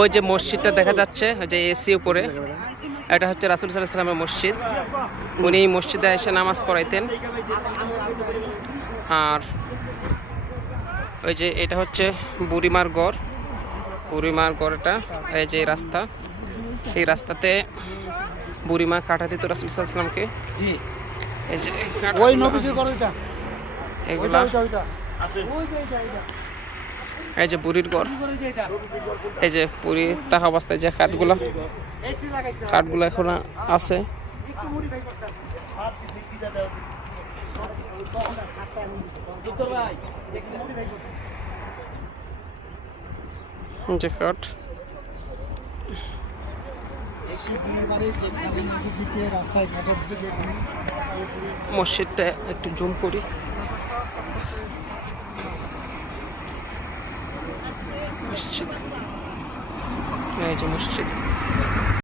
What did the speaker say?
ওই যে মসজিদটা দেখা যাচ্ছে, ওই যে এসি উপরে, এটা হচ্ছে রাসূল সাল্লাল্লাহু আলাইহি ওয়াসাল্লামের মসজিদ। উনি এই মসজিদে এসে নামাজ পড়াইতেন। আর ওই যে এটা হচ্ছে বুড়িমার গড়, বুড়িমার গড়টা, এই যে রাস্তা, এই রাস্তাতে বুড়িমা কাটা দিত রাসূল সাল্লাল্লাহু আলাইহি ওয়াসাল্লামকে। জি, এই যে ওই নবীজির ঘর ওইটা, এগুলা, ওইটা এই যে বুড়ির ঘর, এটা এই যে বুড়ি তাহা অবস্থায় যে খাটগুলা, এসি লাগাইছে খাটগুলো এখন আছে। একটু মুড়ি ভাই করতে হাত দিতে কি দাও দুতর ভাই একটু মুড়ি ভাই করতে যে খাট, মসজিদটা একটু জুম করি। মসজিদ, এই যে মসজিদ।